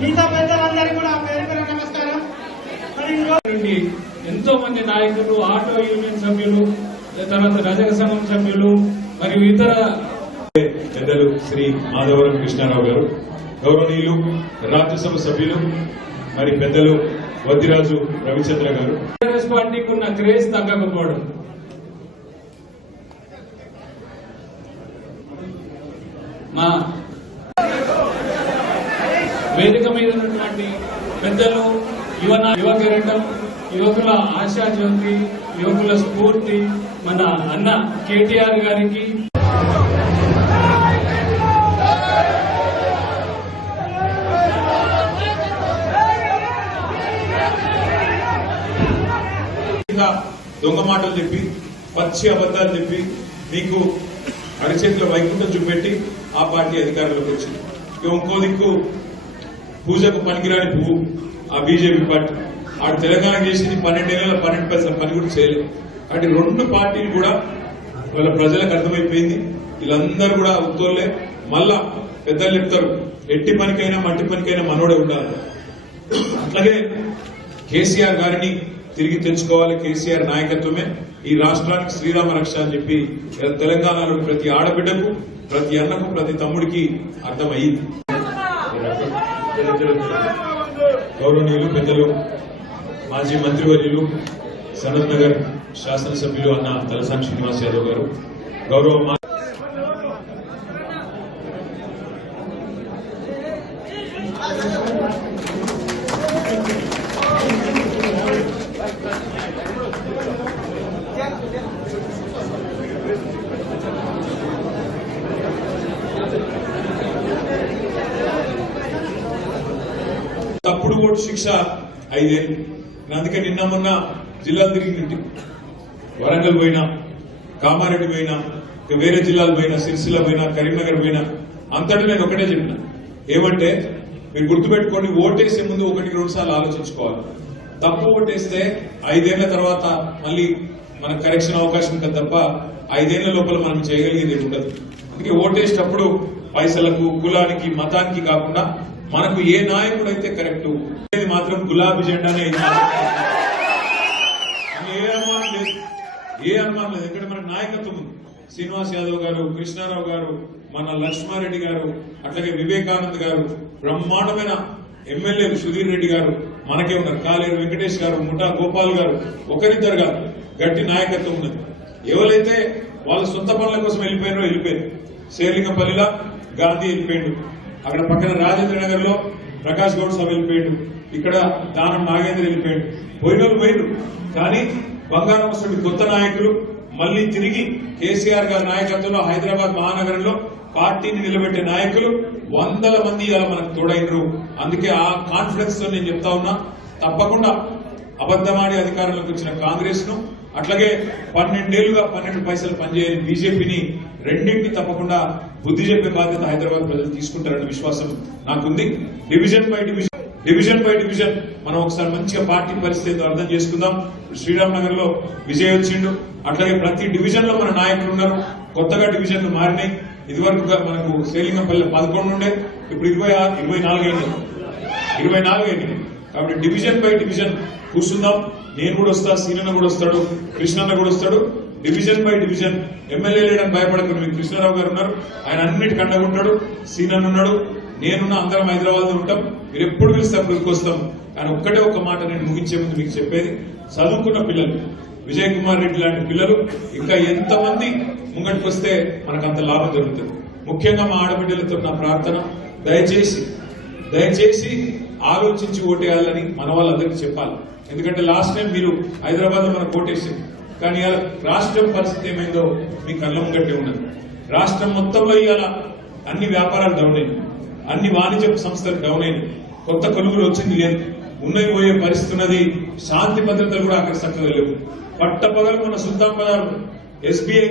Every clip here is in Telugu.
మిగతా పెద్దలందరికీ కూడా పేరు పేరు నమస్కారం. మరి ఎంతో మంది నాయకులు, ఆటో యూనియన్ సభ్యులు, తర్వాత రజక సంఘం సభ్యులు మరియు ఇతర పెద్దలు శ్రీ మాధవరం కృష్ణారావు గారు, గౌరవనీయులు రాజ్యసభ సభ్యులు మరి పెద్దలు వద్దిరాజు రవిచంద్ర గారు. కాంగ్రెస్ పార్టీకి ఉన్న క్రేజ్ తగ్గకపోవడం, మా వేదిక మీద ఉన్నటువంటి పెద్దలు, యువ కిరీటం, యువకుల ఆశా జ్యోతి, యువకుల స్ఫూర్తి మన అన్న కేటీఆర్ గారికి, దొంగ మాటలు చెప్పి, పచ్చి అబద్దాలు చెప్పి, మీకు అరచేతిలో వైకుంఠం చూపెట్టి ఆ పార్టీ అధికారంలోకి వచ్చింది. ఇంకో దిక్కు పూజకు పనికిరాని పువ్వు ఆ బీజేపీ పార్టీ. ఆడు తెలంగాణ చేసింది 12 ఏళ్ల 12 పైసల పని కూడా చేయలేదు. అంటే రెండు పార్టీలు కూడా వాళ్ళ ప్రజలకు అర్థమైపోయింది, వీళ్ళందరూ కూడా ఉత్తోళ్లే. మళ్ళా పెద్దలు చెప్తారు, ఎట్టి పనికైనా మట్టి పనికైనా మనోడే ఉండాలి. అట్లాగే కేసీఆర్ గారిని తిరిగి తెచ్చుకోవాలి. కేసీఆర్ నాయకత్వమే ఈ రాష్ట్రానికి శ్రీరామ రక్ష అని చెప్పి తెలంగాణలో ప్రతి ఆడబిడ్డకు, ప్రతి అన్నకు, ప్రతి తమ్ముడికి అర్థమయ్యింది. గౌరవనీయులు పెద్దలు మాజీ మంత్రివర్యులు సనత్ నగర్ శాసనసభ్యులు అన్న తలసాని శ్రీనివాస్ యాదవ్ గారు, గౌరవ తప్పుడు ఓటు శిక్ష 5 ఏళ్ళు. అందుకే నిన్న మొన్న జిల్లాలు తిరిగినట్టు వరంగల్ పోయినా, కామారెడ్డి పోయినా, వేరే జిల్లాలు పోయినా, సిరిసిల్ల పోయినా, కరీంనగర్ పోయినా, అంతటా నేను ఒకటే చెప్పిన, ఏమంటే మీరు గుర్తుపెట్టుకోండి, ఓటేసే ముందు 1-2 సార్లు ఆలోచించుకోవాలి. తప్పు ఓటేస్తే 5 ఏళ్ల తర్వాత మళ్ళీ మనకు కరెక్షన్ అవకాశం ఉంటుంది తప్ప 5 ఏళ్ల లోపల మనం చేయగలిగేది ఉండదు. అందుకే ఓటేసేటప్పుడు పైసలకు, కులానికి, మతానికి కాకుండా మనకు ఏ నాయకుడు అయితే కరెక్ట్ మాత్రం గులాబీ జెండానే. ఏ అనుమానం లేదు. ఇక్కడ మన నాయకత్వం ఉంది. శ్రీనివాస్ యాదవ్ గారు, కృష్ణారావు గారు, మన లక్ష్మారెడ్డి గారు, అట్లాగే వివేకానంద్ గారు, బ్రహ్మాండమైన ఎమ్మెల్యేలు సుధీర్ రెడ్డి గారు మనకే ఉన్నారు. కాలేరు వెంకటేష్ గారు, ముఠా గోపాల్ గారు, ఒకరిద్దరు గారు గట్టి నాయకత్వం ఉన్నది. ఎవరైతే వాళ్ళ సొంత పనుల కోసం వెళ్ళిపోయారు. శేర్లింగపల్లిలో గాంధీ వెళ్ళిపోయాడు, అక్కడ పక్కన రాజేంద్ర నగర్ లో ప్రకాష్ గౌడ్ సభ వెళ్ళిపోయాడు, ఇక్కడ దానం నాగేంద్ర వెళ్ళిపోయాడు. పోయినరు. కానీ బంగారం వస్తున్న కొత్త నాయకులు మళ్లీ తిరిగి కేసీఆర్ గారి నాయకత్వంలో హైదరాబాద్ మహానగరంలో పార్టీని నిలబెట్టే నాయకులు 100 మంది ఇలా మనకు తోడైనరు. అందుకే ఆ కాన్ఫిడెన్స్ తో నేను చెప్తా ఉన్నా, తప్పకుండా అబద్దమాడి అధికారంలోకి వచ్చిన కాంగ్రెస్ ను, అట్లాగే 12 ఏళ్లుగా 12 పైసలు పనిచేయని బీజేపీని రెండింటికి తప్పకుండా బుద్ధి చెప్పే బాధ్యత హైదరాబాద్ ప్రజలు తీసుకుంటారన్న విశ్వాసం నాకుంది. డివిజన్ బై డివిజన్ మనం ఒకసారి మంచిగా పార్టీ పరిస్థితి అర్థం చేసుకుందాం. శ్రీరామ్ నగర్ లో విజయ్ వచ్చిండు, అట్లాగే ప్రతి డివిజన్ లో మన నాయకులు ఉన్నారు. కొత్తగా డివిజన్లు మారినాయి. ఇదివరకు మనకు శ్రీలింగంపల్లి 11 ఉండే, ఇప్పుడు 24 అయింది. కాబట్టి డివిజన్ బై డివిజన్ కూర్చుందాం. నేను కూడా వస్తా, సీనన్న కూడా వస్తాడు, కృష్ణన్న కూడా వస్తాడు. డివిజన్ బై డివిజన్ ఎమ్మెల్యే లేడని భయపడకుండా మీకు కృష్ణారావు గారు ఉన్నారు, ఆయన అన్నిటికీ అండగుంటాడు. సీనన్న ఉన్నాడు, నేనున్నా, అందరం హైదరాబాద్ ఉంటాం. మీరు ఎప్పుడు పిలిస్తే అప్పుడు వస్తాం. కానీ ఒక్కటే ఒక మాట నేను ముగించే ముందు మీకు చెప్పేది, చదువుకున్న పిల్లలు, విజయ్ కుమార్ రెడ్డి లాంటి పిల్లలు ఇంకా ఎంతమంది ముంగటికి వస్తే మనకు అంత లాభం జరుగుతుంది. ముఖ్యంగా మా ఆడబిడ్డలతో నా ప్రార్థన, దయచేసి ఆలోచించి ఓటేయాలని మన వాళ్ళందరికీ చెప్పాలి. ఎందుకంటే లాస్ట్ టైం మీరు హైదరాబాద్ లో మనకు ఓటేసింది, కానీ రాష్ట్రం పరిస్థితి ఏమైందో మీ కళ్ళ ముంగట్టే ఉన్నది. రాష్ట్రం మొత్తంలో ఇవాళ అన్ని వ్యాపారాలు డౌన్ అయినాయి, అన్ని వాణిజ్య సంస్థలు డౌన్ అయినాయి, కొత్త కొనుగోలు వచ్చింది లేదు, ఉన్నవి పోయే పరిస్థితి ఉన్నది. శాంతి భద్రతలు కూడా అక్కడ చక్కగా లేవు. పట్టపగలు మన సుల్తాన్ బజార్ ఎస్బీఐ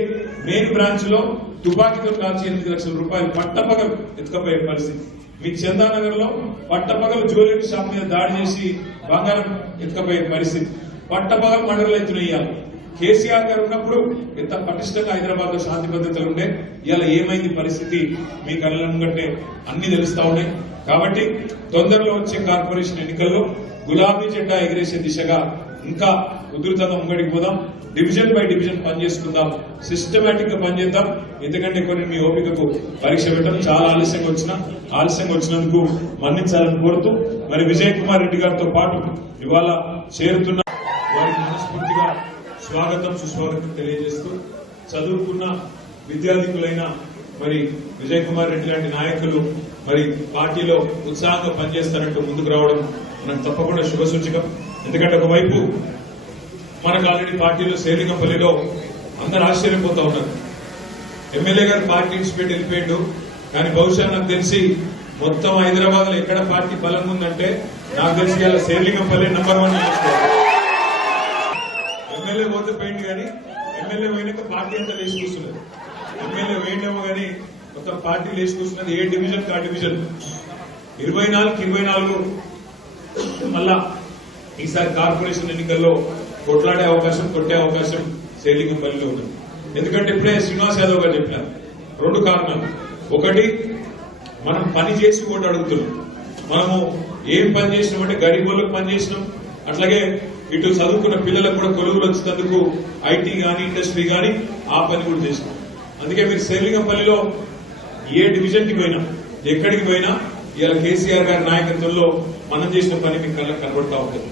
మెయిన్ బ్రాంచ్ లో తుపాకీతో కాల్చి 8 లక్షల రూపాయలు పట్టపగలు ఎత్తుకపోయే పరిస్థితి. మీ చందానగర్ లో పట్టపగలు జ్యువెలరీ షాప్ మీద దాడి చేసి బంగారం ఎత్తుకపోయే పరిస్థితి. పట్టపగలు మండలు ఎత్తునయ్యాలి. కేసీఆర్ గారు ఉన్నప్పుడు ఎంత పటిష్టంగా హైదరాబాద్ లో శాంతి భద్రతలు ఉండే, ఇవాళ ఏమైంది పరిస్థితి మీ కళ్ళ ముంగట్నే అన్ని తెలుస్తా ఉన్నాయి. కాబట్టి తొందరలో వచ్చే కార్పొరేషన్ ఎన్నికల్లో గులాబీ జెండా ఎగిరేసే దిశగా ఇంకా ఉధృతంగా ముంగడికి పోదాం. డివిజన్ బై డివిజన్ పనిచేసుకుందాం, సిస్టమేటిక్ గా పనిచేద్దాం. ఎందుకంటే కొన్ని మీ ఓపికకు పరీక్ష పెట్టడం చాలా ఆలస్యంగా వచ్చినందుకు మన్నించాలని కోరుతూ, మరి విజయ్ కుమార్ రెడ్డి గారితో పాటు ఇవాళ చేరుతున్న వారికి మనస్ఫూర్తిగా స్వాగతం సుస్వాగతం తెలియజేస్తూ, చదువుకున్న విద్యార్థికులైన మరి విజయ్ కుమార్ రెడ్డి లాంటి నాయకులు మరి పార్టీలో ఉత్సాహంగా పనిచేస్తారంటూ ముందుకు రావడం మనకు తప్పకుండా శుభసూచకం. ఎందుకంటే ఒకవైపు మనకు ఆల్రెడీ పార్టీలో సేలింగపల్లిలో అందరు ఆశ్చర్యపోతా ఉన్నారు. ఎమ్మెల్యే గారు పార్టీ ఇన్స్పెక్ట్ వెళ్ళిపోయాడు, కానీ బహుశా నాకు తెలిసి మొత్తం హైదరాబాద్ లో ఎక్కడ పార్టీ బలంగా ఉందంటే నాకు తెలిసి ఇలా సేలింగపల్లి నంబర్ 1 చేసుకోవాలి. ఎమ్మెల్యే పోతే పోయింది, కానీ ఎమ్మెల్యే పోయినాక పార్టీ అంతా లేచి కూర్చున్నది. ఎమ్మెల్యే వేయడేమో కానీ మొత్తం పార్టీ లేచి కూర్చున్నది. ఏ డివిజన్ కా డివిజన్ 24 మళ్ళా ఈసారి కార్పొరేషన్ ఎన్నికల్లో కొట్లాడే అవకాశం, కొట్టే అవకాశం సేలింగపల్లిలో ఉంది. ఎందుకంటే ఇప్పుడే శ్రీనివాస్ యాదవ్ గారు చెప్పినారు 2 కారణాలు. ఒకటి, మనం పని చేసి ఓటు అడుగుతున్నాం. మనము ఏం పని చేసినామంటే గరీబులకు పని చేసినాం, అట్లాగే ఇటు చదువుకున్న పిల్లలకు కూడా కొలువులు వచ్చినందుకు ఐటీ గాని ఇండస్ట్రీ గాని ఆ పని కూడా చేసినాం. అందుకే మీరు సేలింగపల్లిలో ఏ డివిజన్ కి పోయినా, ఎక్కడికి పోయినా ఇవాళ కేసీఆర్ గారి నాయకత్వంలో మనం చేసిన పని మీకు కళ్ళకు కనబడతా ఉంటుంది.